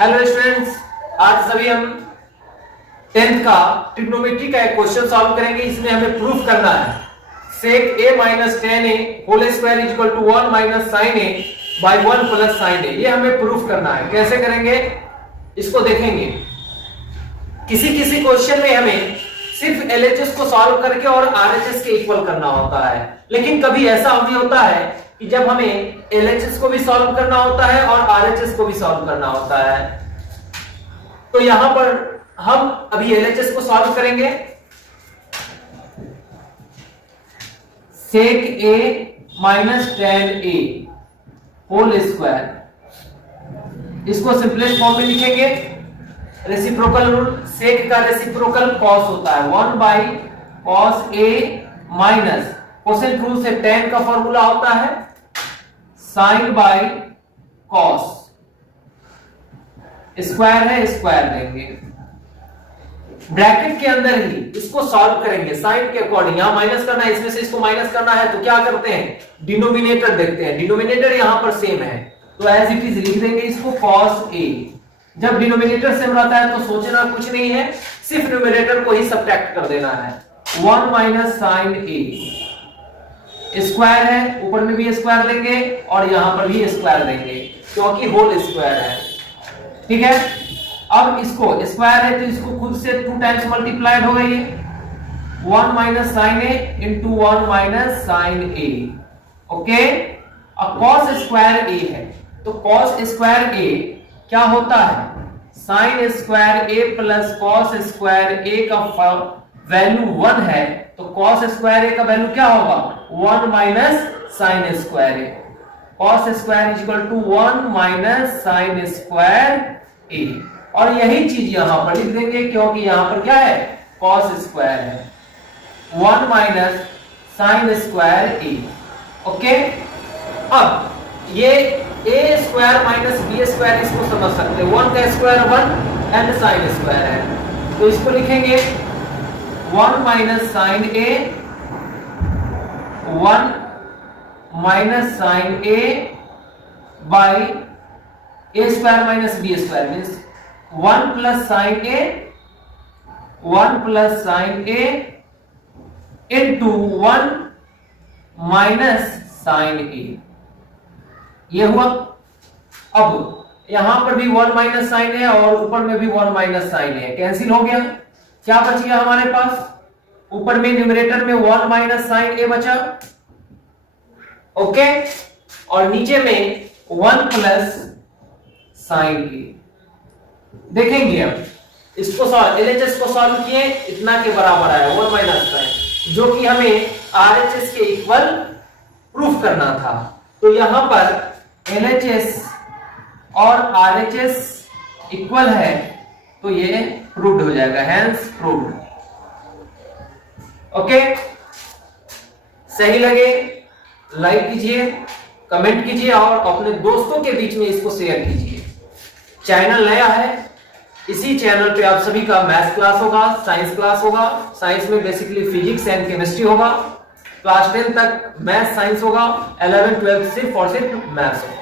Hello students, आज सभी हम 10th का ट्रिग्नोमेट्री का एक क्वेश्चन सॉल्व करेंगे। इसमें हमें प्रूफ करना है sec a minus tan a whole square is equal to 1 minus sin a by 1 plus sin a। ये हमें प्रूफ करना है। कैसे करेंगे इसको देखेंगे। किसी किसी क्वेश्चन में हमें सिर्फ LHS को सॉल्व करके और RHS के इक्वल करना होता है, लेकिन कभी ऐसा भी होता है कि जब हमें LHS को भी सॉल्व करना होता है और RHS को भी सॉल्व करना होता है। तो यहां पर हम अभी LHS को सॉल्व करेंगे। sec a minus tan a whole square, इसको सिंपलेस्ट फॉर्म में लिखेंगे। रेसिप्रोकल रूल, सेक का रेसिप्रोकल कॉस होता है 1 by cos a minus quotient rule से tan का फॉर्मूला होता है साइन बाई कॉस। स्क्वायर है, स्क्वायर देंगे। ब्रैकेट के अंदर ही इसको सॉल्व करेंगे साइन के अकॉर्डिंग। यहां माइनस करना है, इसमें से इसको माइनस करना है, तो क्या करते हैं डिनोमिनेटर देखते हैं। डिनोमिनेटर यहां पर सेम है तो एज इट इज लिख देंगे इसको cos a। जब डिनोमिनेटर सेम रहता है तो सोचना कुछ नहीं है, सिर्फ न्यूमरेटर को ही सब्ट्रैक्ट कर देना है। 1 माइनस साइन a स्क्वायर है, ऊपर में भी स्क्वायर देंगे और यहां पर भी स्क्वायर देंगे क्योंकि होल स्क्वायर है। ठीक है, अब इसको स्क्वायर है तो इसको खुद से 2 टाइम्स मल्टीप्लाइड हो गई है 1 minus sine a into 1 minus sine a। Okay, अब cos स्क्वायर a है तो cos स्क्वायर a क्या होता है sine square a plus cos square a का वैल्यू 1 है तो cos स्क्वायर a का वैल्यू क्या होगा 1 minus sine square a। cos square is equal to 1 minus sine square a, और यही चीज यहां पर लिख देंगे क्योंकि यहां पर क्या है cos स्क्वायर है 1 minus sine square a। Okay, अब ये a square minus b square इसको समझ सकते हैं। 1 का स्क्वायर 1 एंड साइन स्क्वायर है तो इसको लिखेंगे 1 minus sine a 1 minus sine a by a square minus b square means 1 plus sine a 1 plus sine a into 1 minus sine a। ये हुआ। अब यहां पर भी 1 माइनस साइन है और ऊपर में भी 1 माइनस साइन है, कैंसिल हो गया। क्या बच गया हमारे पास, ऊपर में न्यूमरेटर में 1 माइनस साइन ए बचा। ओके, और नीचे में 1 प्लस साइन ए। देखेंगे अब इसको सॉल्व, LHS को सॉल्व किए, इतना के बराबर आया 1 माइनस साइन, जो कि हमें RHS के इक्वल प्रूफ करना था। तो यहां पर LHS और RHS इक्वल है तो ये प्रूव्ड हो जाएगा, हेंस प्रूव्ड। ओके, सही लगे लाइक कीजिए, कमेंट कीजिए और अपने दोस्तों के बीच में इसको शेयर कीजिए। चैनल नया है, इसी चैनल पे आप सभी का मैथ्स क्लास होगा, साइंस क्लास होगा। साइंस में बेसिकली फिजिक्स एंड केमिस्ट्री होगा, क्लास 10 तक मैथ्स साइंस होगा, 11 12 सिर्फ और सिर्फ मैथ्स होगा।